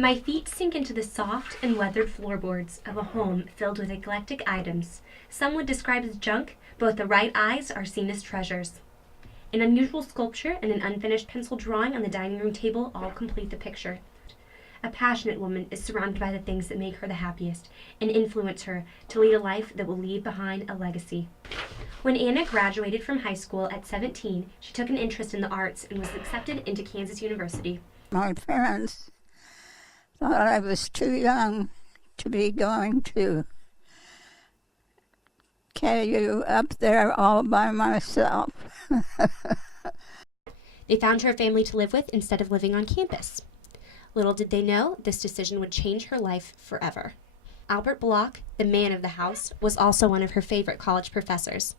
My feet sink into the soft and weathered floorboards of a home filled with eclectic items. Some would describe as junk, but with the right eyes are seen as treasures. An unusual sculpture and an unfinished pencil drawing on the dining room table all complete the picture. A passionate woman is surrounded by the things that make her the happiest and influence her to lead a life that will leave behind a legacy. When Anna graduated from high school at 17, she took an interest in the arts and was accepted into Kansas University. My parents thought I was too young to be going to KU up there all by myself. They found her a family to live with instead of living on campus. Little did they know, this decision would change her life forever. Albert Bloch, the man of the house, was also one of her favorite college professors.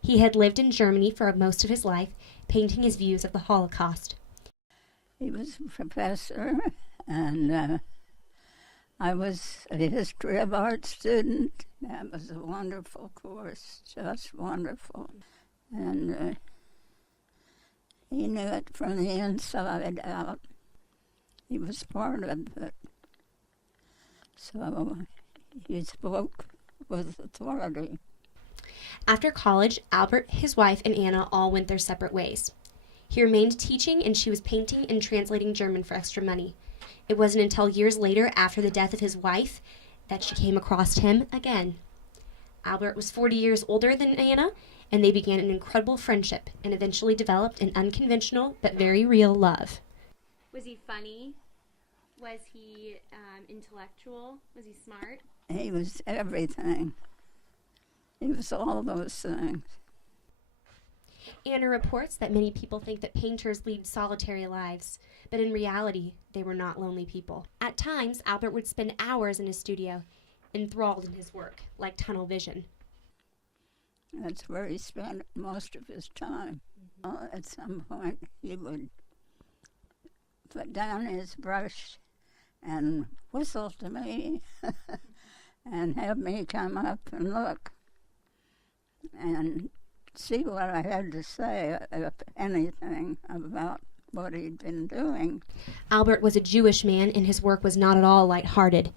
He had lived in Germany for most of his life, painting his views of the Holocaust. He was a professor, and I was a history of art student. That was a wonderful course, just wonderful. And he knew it from the inside out. He was part of it. So he spoke with authority. After college, Albert, his wife, and Anna all went their separate ways. He remained teaching, and she was painting and translating German for extra money. It wasn't until years later, after the death of his wife, that she came across him again. Albert was 40 years older than Anna, and they began an incredible friendship and eventually developed an unconventional but very real love. Was he funny? Was he intellectual? Was he smart? He was everything. He was all those things. Anna reports that many people think that painters lead solitary lives, but in reality, they were not lonely people. At times, Albert would spend hours in his studio, enthralled in his work, like tunnel vision. That's where he spent most of his time. At some point, he would put down his brush and whistle to me and have me come up and look and see what I had to say, if anything, about what he'd been doing. Albert was a Jewish man, and his work was not at all lighthearted.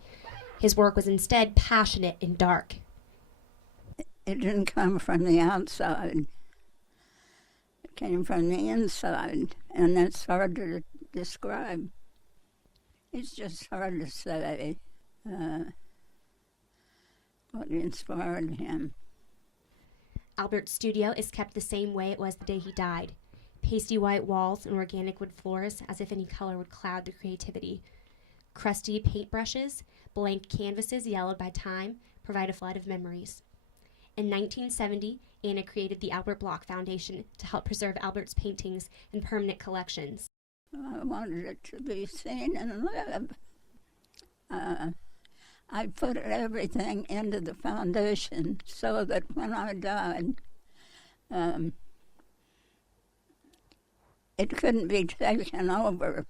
His work was instead passionate and dark. It didn't come from the outside. It came from the inside, and that's hard to describe. It's just hard to say what inspired him. Albert's studio is kept the same way it was the day he died. Pasty white walls and organic wood floors, as if any color would cloud the creativity. Crusty paintbrushes, blank canvases yellowed by time, provide a flood of memories. In 1970, Anna created the Albert Bloch Foundation to help preserve Albert's paintings in permanent collections. I wanted it to be seen and live. I put everything into the foundation so that when I died, it couldn't be taken over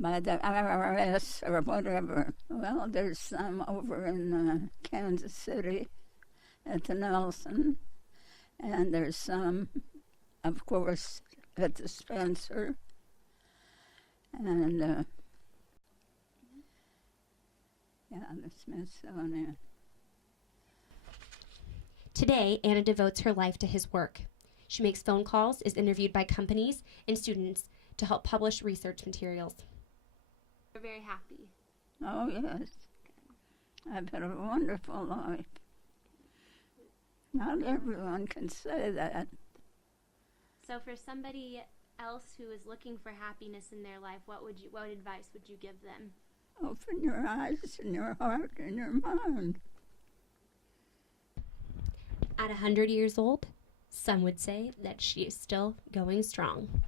by the IRS or whatever. Well, there's some over in Kansas City at the Nelson, and there's some, of course, at the Spencer, and the Smithsonian. Today, Anna devotes her life to his work. She makes phone calls, is interviewed by companies and students to help publish research materials. You're very happy. Oh, yes. I've had a wonderful life. Not everyone can say that. So for somebody else who is looking for happiness in their life, what advice would you give them? Open your eyes and your heart and your mind. At 100 years old, some would say that she is still going strong.